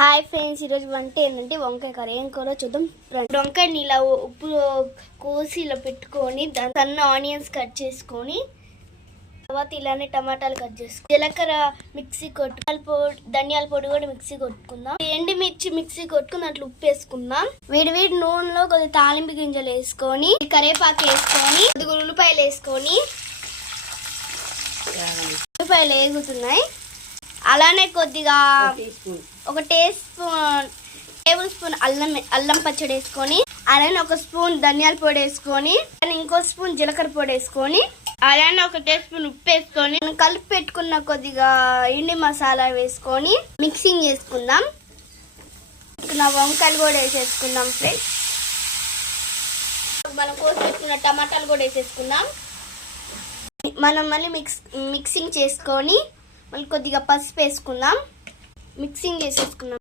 Hi friends, ఈరోజు వంట ఏంటంటే వంకాయ కర్రీ. ఏం కూర చూద్దాం. వంకాయని ఇలా ఉప్పు కోసి ఇలా పెట్టుకొని దాని సన్న ఆనియన్స్ కట్ చేసుకొని తర్వాత ఇలానే టమాటాలు కట్ చేసుకొని జీలకర్ర మిక్సీ ధనియాల పొడి కూడా మిక్సీ కొట్టుకుందాం. ఎండుమిర్చి మిక్సీ కొట్టుకుని దాంట్లో ఉప్పు వేసుకుందాం. వేడి నూనెలో కొద్దిగా తాలింపు గింజలు వేసుకొని కరివేపాకు వేసుకొని కొద్దిగా ఉల్లిపాయలు వేసుకొని ఉల్లిపాయలు వేగుతున్నాయి. అలానే కొద్దిగా ఒక టేబుల్ స్పూన్ అల్లం పచ్చడి వేసుకొని అలానే ఒక స్పూన్ ధనియాల పొడి వేసుకొని ఇంకో స్పూన్ జీలకర్ర పొడి వేసుకొని అలానే ఒక టీ స్పూన్ ఉప్పు వేసుకొని కలిపి పెట్టుకున్న కొద్దిగా ఎండి మసాలా వేసుకొని మిక్సింగ్ చేసుకుందాం. వంకాయలు కూడా వేసేసుకుందాం ఫ్రెండ్స్. మనం కోసి పెట్టుకున్న టమాటాలు కూడా వేసేసుకుందాం. మనం మళ్ళీ మిక్సింగ్ చేసుకొని మళ్ళీ కొద్దిగా పసుపు వేసుకుందాం. మిక్సింగ్ చేసేసుకుందాం.